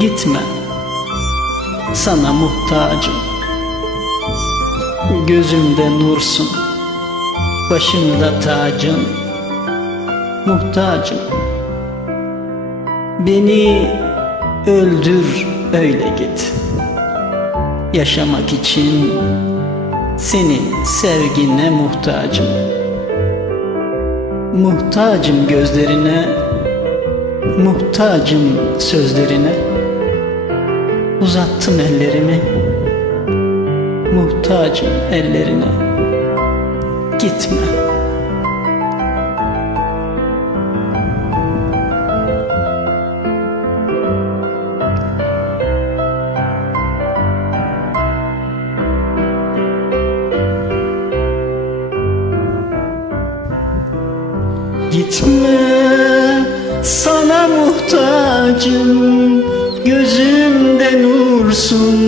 Gitme. Sana muhtacım. Gözümde nursun. Başımda tacın. Muhtacım. Beni öldür öyle git. Yaşamak için Senin sevgine muhtacım. Muhtacım gözlerine Muhtacım sözlerine. Uzattım ellerimi. Muhtacım ellerine. Gitme. Gitme sana muhtacım Gözümde nursun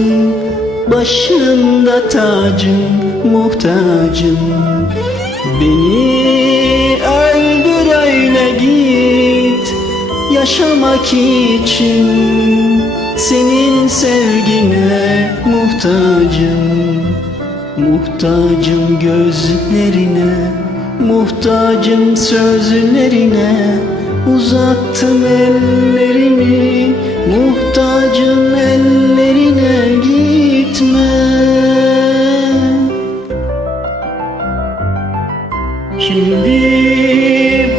Başımda tacım muhtacım. Beni öldür öyle git Yaşamak için Senin sevgine muhtacım. Muhtacım gözlerine Muhtacım sözlerine Uzattım ellerimi Muhtacım ellerine gitme. Şimdi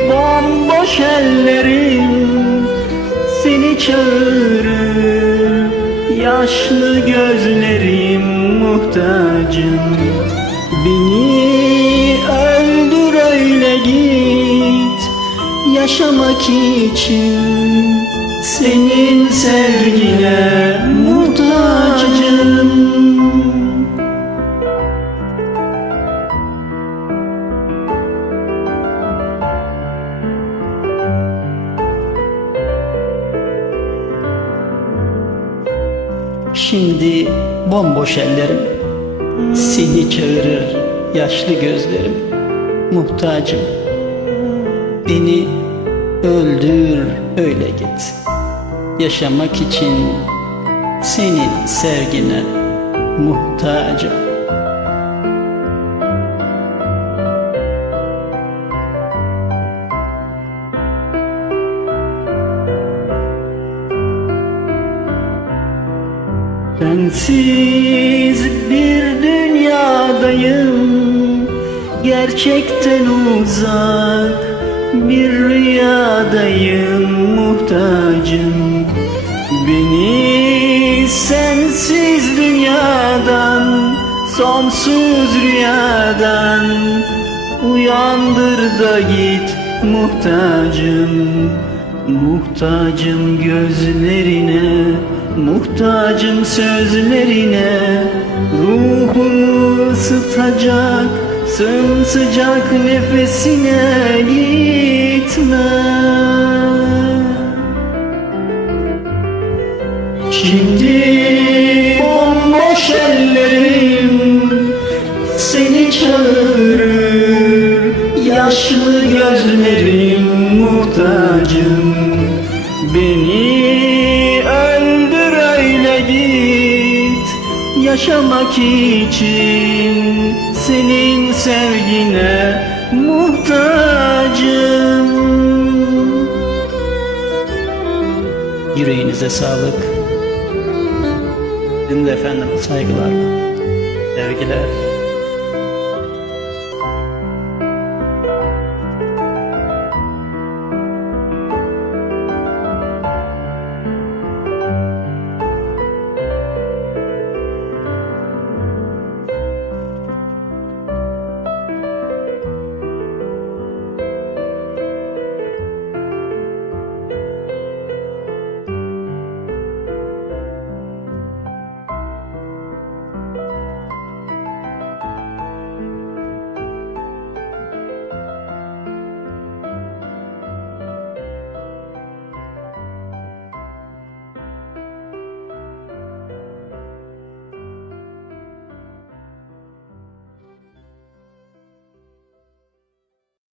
bomboş ellerim Seni çağırır. Yaşlı gözlerim muhtacım Beni öldür öyle git Yaşamak için Senin sevgine muhtacım. Şimdi bomboş ellerim Seni çağırır yaşlı gözlerim Muhtacım. Beni öldür öyle git. Yaşamak için Senin sevgine muhtacım. Sensiz bir dünyadayım. Gerçekten uzak bir rüyadayım muhtacım. Beni sensiz dünyadan Sonsuz rüyadan Uyandır da git muhtacım. Muhtacım gözlerine Muhtacım sözlerine Ruhumu ısıtacak Sımsıcak nefesine gitme. Şimdi bomboş ellerim Seni çağırır. Yaşlı gözlerim muhtacım. Beni öldür öyle git. Yaşamak için Senin sevgine muhtacım Yüreğinize sağlık. Şimdi efendim saygılarla. Sevgiler.